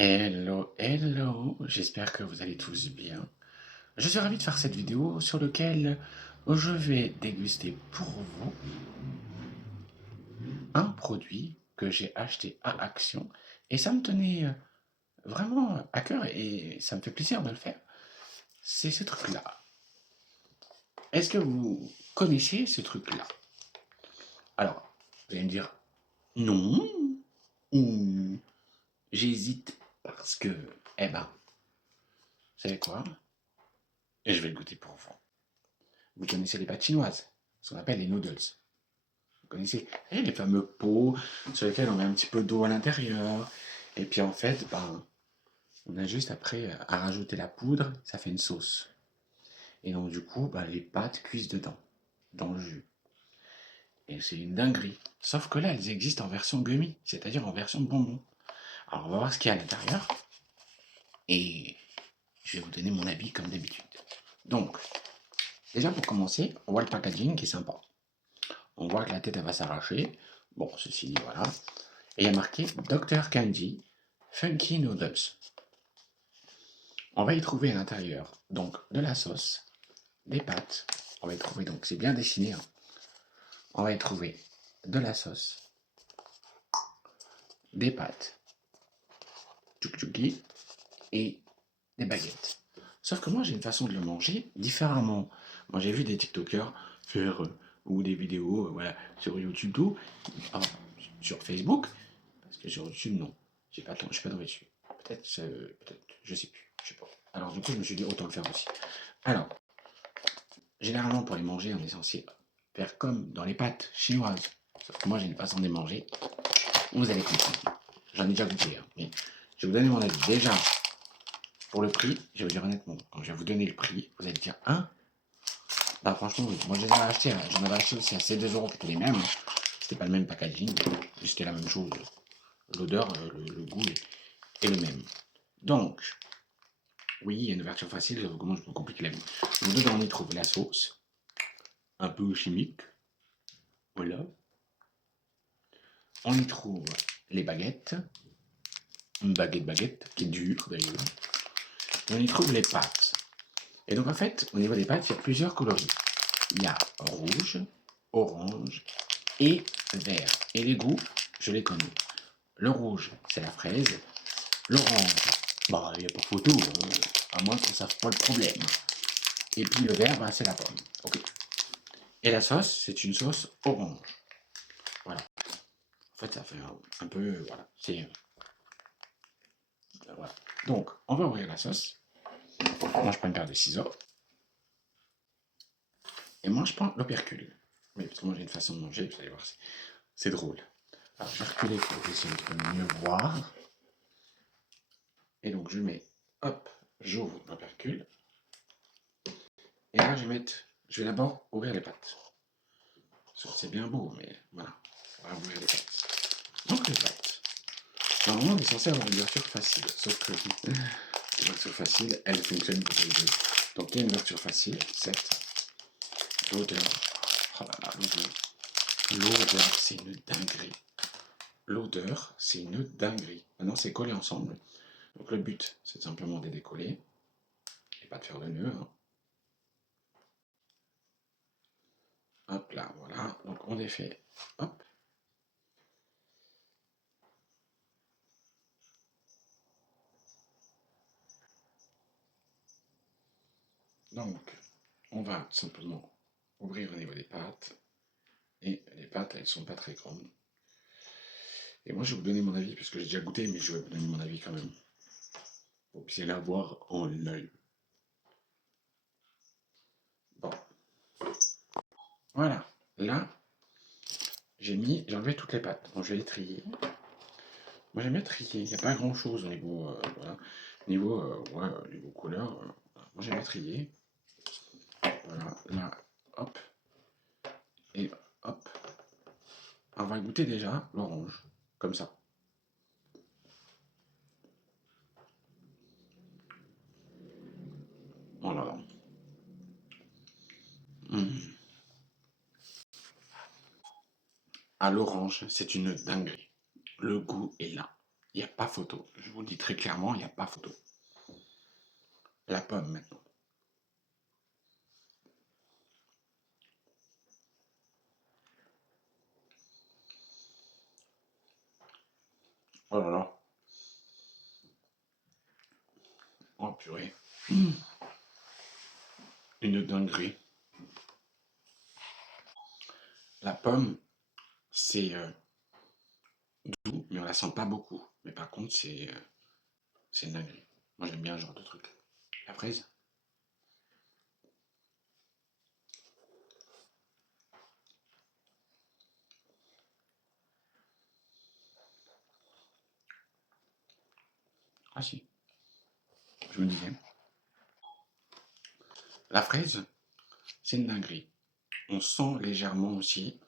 Hello, hello, j'espère que vous allez tous bien. Je suis ravi de faire cette vidéo sur laquelle je vais déguster pour vous un produit que j'ai acheté à Action et ça me tenait vraiment à cœur et ça me fait plaisir de le faire. C'est ce truc-là. Est-ce que vous connaissez ce truc-là? Alors, vous allez me dire non ou j'hésite parce que, eh ben, vous savez quoi? Et je vais le goûter pour vous. Vous connaissez les pâtes chinoises, ce qu'on appelle les noodles. Vous connaissez les fameux pots sur lesquels on met un petit peu d'eau à l'intérieur. Et puis en fait, ben, on a juste après à rajouter la poudre, ça fait une sauce. Et donc du coup, ben, les pâtes cuisent dedans, dans le jus. Et c'est une dinguerie. Sauf que là, elles existent en version gummy, c'est-à-dire en version bonbon. Alors on va voir ce qu'il y a à l'intérieur. Et je vais vous donner mon avis comme d'habitude. Donc, déjà pour commencer, on voit le packaging qui est sympa. On voit que la tête elle va s'arracher. Bon, ceci dit, voilà. Et il y a marqué Dr Candy Funky Noodles. On va y trouver à l'intérieur donc de la sauce, des pâtes. On va y trouver donc, c'est bien dessiné. Hein. On va y trouver de la sauce, des pâtes, tchouk et des baguettes. Sauf que moi j'ai une façon de le manger différemment. Moi j'ai vu des TikTokers faire ou des vidéos voilà, sur YouTube tout, enfin, sur Facebook, parce que sur YouTube non, j'ai pas, je suis pas tombé dessus. Peut-être, je sais plus, je sais pas. Alors du coup je me suis dit autant le faire aussi. Alors, généralement pour les manger on est censé faire comme dans les pâtes chinoises. Sauf que moi j'ai une façon de les manger. Vous allez comprendre. J'en ai déjà goûté, hein, mais je vais vous donner mon avis. Déjà, pour le prix, je vais vous dire honnêtement, quand je vais vous donner le prix, vous allez dire, hein? Bah franchement, oui. Moi j'en avais acheté aussi à ces 2 euros qui étaient les mêmes. C'était pas le même packaging, mais c'était la même chose. L'odeur, le goût est le même. Donc, oui, il y a une ouverture facile, comment je me complique la vie. Donc dedans on y trouve la sauce, un peu chimique, voilà. On y trouve les baguettes, une baguette, qui est dure d'ailleurs. Et on y trouve les pâtes. Et donc en fait, au niveau des pâtes, il y a plusieurs coloris. Il y a rouge, orange et vert. Et les goûts, je les connais. Le rouge, c'est la fraise. L'orange, bah, il n'y a pas photo, à moins qu'on ne sache pas le problème. Et puis le vert, bah, c'est la pomme. Ok. Et la sauce, c'est une sauce orange. Voilà. En fait, ça fait un peu, voilà. C'est, voilà. Donc, on va ouvrir la sauce. Moi, je prends une paire de ciseaux. Et moi, je prends l'opercule. Oui, parce que moi, j'ai une façon de manger, vous allez voir, c'est drôle. Alors, je vais reculer pour essayer de mieux voir. Et donc, je mets, hop, j'ouvre l'opercule. Et là, je vais d'abord ouvrir les pâtes. C'est bien beau, mais voilà, on va ouvrir les pâtes. Donc, les pâtes. Normalement, on est censé avoir une ouverture facile, sauf que l'ouverture facile, elle fonctionne pour les deux. Donc, il y a une ouverture facile, certes. L'odeur, oh là là, l'odeur. L'odeur, c'est une dinguerie. L'odeur, c'est une dinguerie. Maintenant, c'est collé ensemble. Donc, le but, c'est simplement de les décoller et pas de faire de nœud. Hein. Hop là, voilà. Donc, on défait. Hop. Donc, on va simplement ouvrir au niveau des pâtes. Et les pâtes, elles sont pas très grandes. Et moi, je vais vous donner mon avis, parce que j'ai déjà goûté, mais je vais vous donner mon avis quand même. Vous puissiez l'avoir en l'œil. Bon. Voilà. Là, j'ai enlevé toutes les pâtes. Donc, je vais les trier. Moi, j'aime bien trier. Il n'y a pas grand-chose au niveau, voilà. Niveau couleur. Moi, j'aime bien trier. Voilà. Là, hop. Et hop. On va goûter déjà l'orange. Comme ça. Oh là là. Mmh. À l'orange, c'est une dinguerie. Le goût est là. Il n'y a pas photo. Je vous le dis très clairement, il n'y a pas photo. La pomme maintenant. Oh là là. Oh purée. Une dinguerie. La pomme, c'est doux, mais on la sent pas beaucoup. Mais par contre, c'est une dinguerie. Moi, j'aime bien ce genre de truc. La fraise? Ah si, je me disais. La fraise, c'est une dinguerie. On sent légèrement aussi,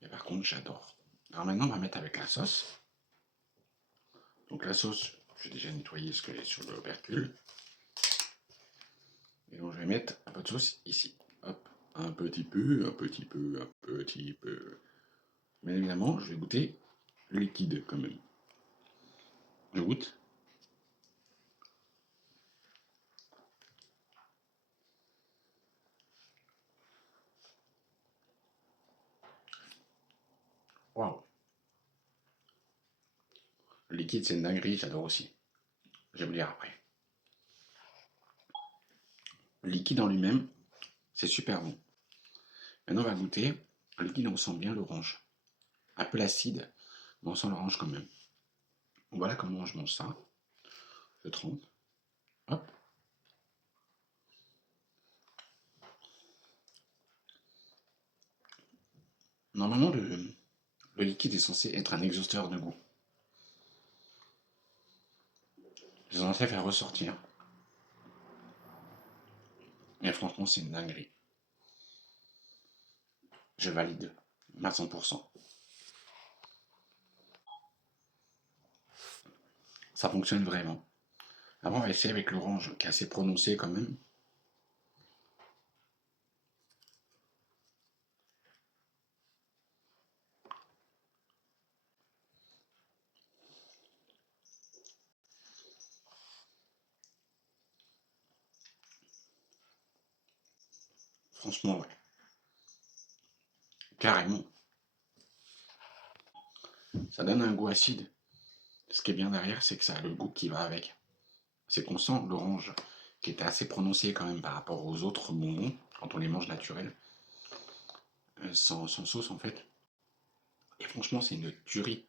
mais par contre, j'adore. Alors maintenant, on va mettre avec la sauce. Donc la sauce, j'ai déjà nettoyé ce que est sur l'opercule. Et donc je vais mettre un peu de sauce ici. Hop, un petit peu, un petit peu, un petit peu. Bien évidemment, je vais goûter le liquide quand même. Je goûte. Waouh. Le liquide, c'est une dinguerie, j'adore aussi. Je vais vous dire après. Le liquide en lui-même, c'est super bon. Maintenant, on va goûter. Le liquide, on sent bien l'orange. Un peu l'acide, mais on sent l'orange quand même. Voilà comment je mange ça. Je trempe. Hop. Normalement, le liquide est censé être un exhausteur de goût. C'est censé faire ressortir. Mais franchement, c'est une dinguerie. Je valide à 100%. Ça fonctionne vraiment. Avant, on va essayer avec l'orange, qui est assez prononcé quand même. Franchement, ouais. Carrément. Ça donne un goût acide. Ce qui est bien derrière, c'est que ça a le goût qui va avec. C'est qu'on sent l'orange, qui était assez prononcé quand même par rapport aux autres bonbons, quand on les mange naturels, sans sauce en fait. Et franchement, c'est une tuerie.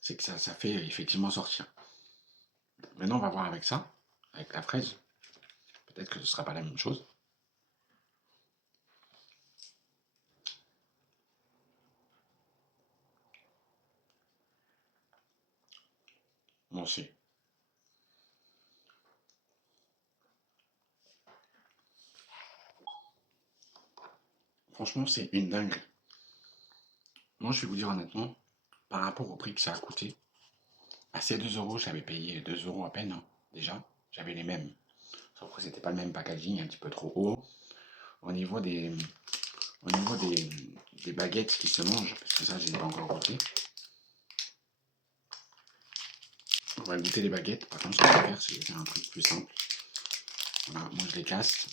C'est que ça fait effectivement sortir. Maintenant, on va voir avec ça, avec la fraise. Peut-être que ce ne sera pas la même chose. Moi aussi. Franchement, c'est une dingue. Moi, je vais vous dire honnêtement, par rapport au prix que ça a coûté, à ces 2 euros, j'avais payé 2 euros à peine, hein, déjà. J'avais les mêmes. Sauf que c'était pas le même packaging, un petit peu trop haut. Au niveau des, au niveau des baguettes qui se mangent, parce que ça, je n'ai pas encore goûté. On va goûter les baguettes. Par contre, ce que je vais faire, c'est que je vais faire un truc plus simple. Voilà, moi je les casse.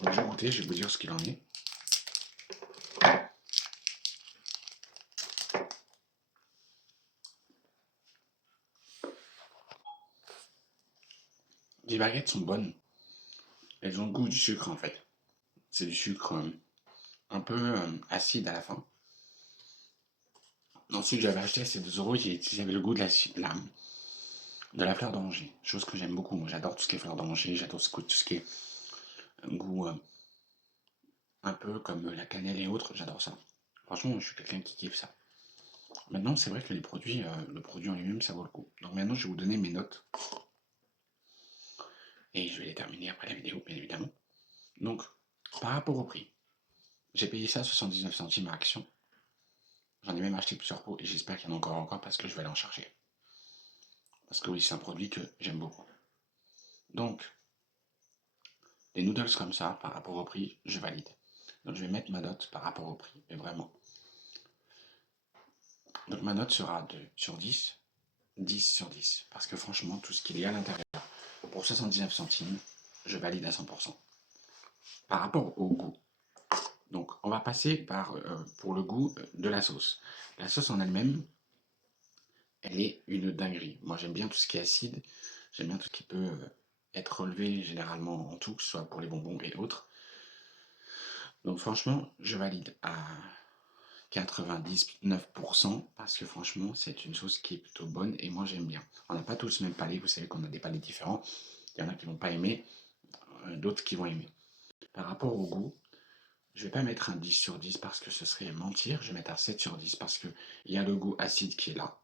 Donc, je vais goûter, je vais vous dire ce qu'il en est. Les baguettes sont bonnes. Elles ont le goût du sucre en fait. C'est du sucre un peu acide à la fin. Dans celui que j'avais acheté à ces 2 euros, j'avais le goût de la fleur d'oranger. Chose que j'aime beaucoup. Moi j'adore tout ce qui est fleur d'oranger, j'adore tout ce qui est un goût un peu comme la cannelle et autres, j'adore ça. Franchement, je suis quelqu'un qui kiffe ça. Maintenant, c'est vrai que les produits, le produit en lui-même, ça vaut le coup. Donc maintenant, je vais vous donner mes notes. Et je vais les terminer après la vidéo, bien évidemment. Donc, par rapport au prix, j'ai payé ça 79 centimes à Action. J'en ai même acheté plusieurs pots et j'espère qu'il y en a encore parce que je vais aller en chercher. Parce que oui, c'est un produit que j'aime beaucoup. Donc, les noodles comme ça, par rapport au prix, je valide. Donc je vais mettre ma note par rapport au prix, mais vraiment. Donc ma note sera de sur 10, 10 sur 10. Parce que franchement, tout ce qu'il y a à l'intérieur, pour 79 centimes, je valide à 100%. Par rapport au goût, donc on va passer pour le goût de la sauce. La sauce en elle-même, elle est une dinguerie. Moi j'aime bien tout ce qui est acide, j'aime bien tout ce qui peut être relevé généralement en tout, que ce soit pour les bonbons et autres. Donc franchement, je valide à 99% parce que franchement, c'est une sauce qui est plutôt bonne et moi j'aime bien. On n'a pas tous le même palais, vous savez qu'on a des palais différents. Il y en a qui vont pas aimer, d'autres qui vont aimer. Par rapport au goût, je vais pas mettre un 10 sur 10 parce que ce serait mentir, je vais mettre un 7 sur 10 parce qu'il y a le goût acide qui est là,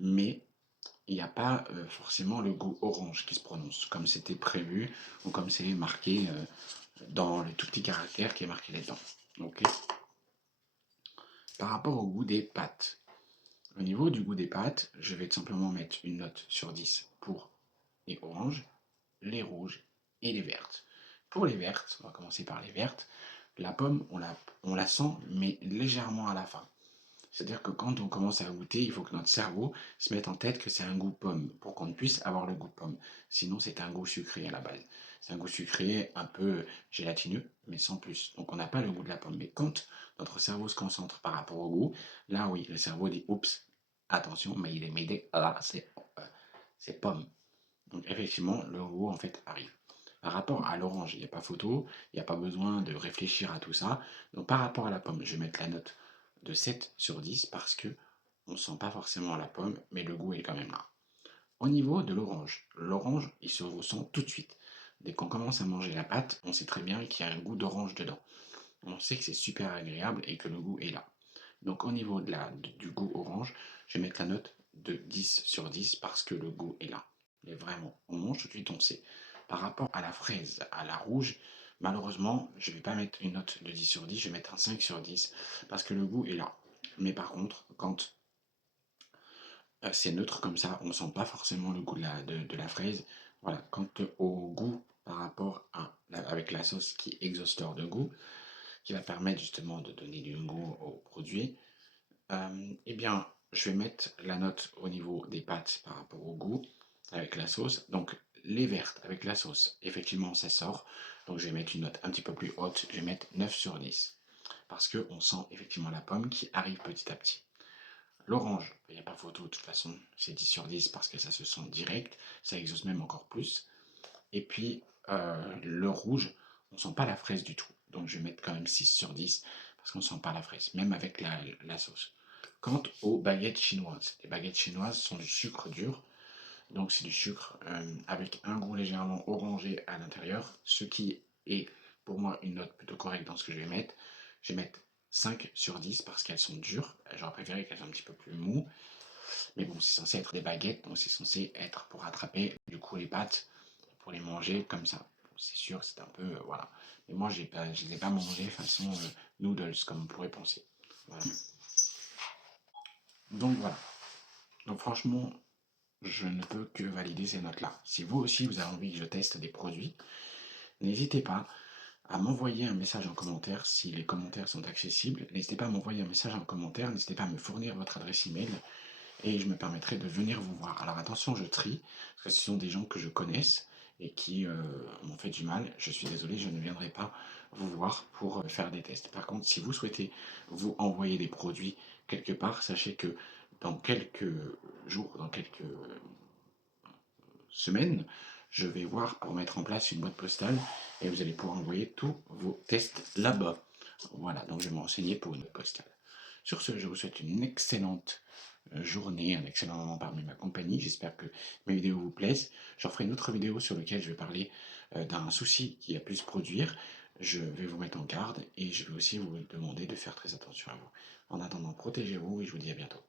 mais il n'y a pas forcément le goût orange qui se prononce, comme c'était prévu ou comme c'est marqué dans le tout petit caractère qui est marqué là-dedans. Ok. Par rapport au goût des pâtes, au niveau du goût des pâtes, je vais tout simplement mettre une note sur 10 pour les oranges, les rouges et les vertes. Pour les vertes, on va commencer par les vertes. La pomme, on la sent, mais légèrement à la fin. C'est-à-dire que quand on commence à goûter, il faut que notre cerveau se mette en tête que c'est un goût pomme, pour qu'on puisse avoir le goût de pomme. Sinon, c'est un goût sucré à la base. C'est un goût sucré un peu gélatineux, mais sans plus. Donc on n'a pas le goût de la pomme. Mais quand notre cerveau se concentre par rapport au goût, là oui, le cerveau dit, oups, attention, mais il est m'aider, là, c'est pomme. Donc effectivement, le goût en fait arrive. Par rapport à l'orange, il n'y a pas photo, il n'y a pas besoin de réfléchir à tout ça. Donc par rapport à la pomme, je vais mettre la note de 7 sur 10 parce que on ne sent pas forcément la pomme, mais le goût est quand même là. Au niveau de l'orange, il se ressent tout de suite. Dès qu'on commence à manger la pâte, on sait très bien qu'il y a un goût d'orange dedans. On sait que c'est super agréable et que le goût est là. Donc au niveau du goût orange, je vais mettre la note de 10 sur 10 parce que le goût est là. Mais vraiment, on mange tout de suite, on sait. Par rapport à la fraise, à la rouge, malheureusement, je ne vais pas mettre une note de 10 sur 10, je vais mettre un 5 sur 10 parce que le goût est là. Mais par contre, quand c'est neutre comme ça, on ne sent pas forcément le goût de la fraise. Voilà, quant au goût par rapport avec la sauce qui est exhausteur de goût, qui va permettre justement de donner du goût au produit, eh bien, je vais mettre la note au niveau des pâtes par rapport au goût avec la sauce. Donc, les vertes avec la sauce, effectivement, ça sort. Donc, je vais mettre une note un petit peu plus haute. Je vais mettre 9 sur 10. Parce qu'on sent effectivement la pomme qui arrive petit à petit. L'orange, il n'y a pas photo de toute façon, c'est 10 sur 10 parce que ça se sent direct. Ça exauce même encore plus. Et puis, le rouge, on ne sent pas la fraise du tout. Donc, je vais mettre quand même 6 sur 10 parce qu'on ne sent pas la fraise, même avec la sauce. Quant aux baguettes chinoises, les baguettes chinoises sont du sucre dur, donc c'est du sucre avec un goût légèrement orangé à l'intérieur, ce qui est pour moi une note plutôt correcte dans ce que je vais mettre. Je vais mettre 5 sur 10 parce qu'elles sont dures, j'aurais préféré qu'elles soient un petit peu plus mous, mais bon, c'est censé être des baguettes, donc c'est censé être pour attraper du coup les pâtes, pour les manger comme ça. C'est sûr, c'est un peu, voilà. Mais moi, je ne les ai pas mangées façon noodles, comme on pourrait penser. Voilà. Donc voilà. Donc franchement, je ne peux que valider ces notes-là. Si vous aussi, vous avez envie que je teste des produits, n'hésitez pas à m'envoyer un message en commentaire si les commentaires sont accessibles. N'hésitez pas à m'envoyer un message en commentaire, n'hésitez pas à me fournir votre adresse email et je me permettrai de venir vous voir. Alors attention, je trie, parce que ce sont des gens que je connaisse et qui m'ont fait du mal. Je suis désolé, je ne viendrai pas vous voir pour faire des tests. Par contre, si vous souhaitez vous envoyer des produits quelque part, sachez que dans quelques jours, dans quelques semaine, je vais voir pour mettre en place une boîte postale et vous allez pouvoir envoyer tous vos tests là-bas. Voilà, donc je vais me renseigner pour une boîte postale. Sur ce, je vous souhaite une excellente journée, un excellent moment parmi ma compagnie. J'espère que mes vidéos vous plaisent. J'en ferai une autre vidéo sur laquelle je vais parler d'un souci qui a pu se produire. Je vais vous mettre en garde et je vais aussi vous demander de faire très attention à vous. En attendant, protégez-vous et je vous dis à bientôt.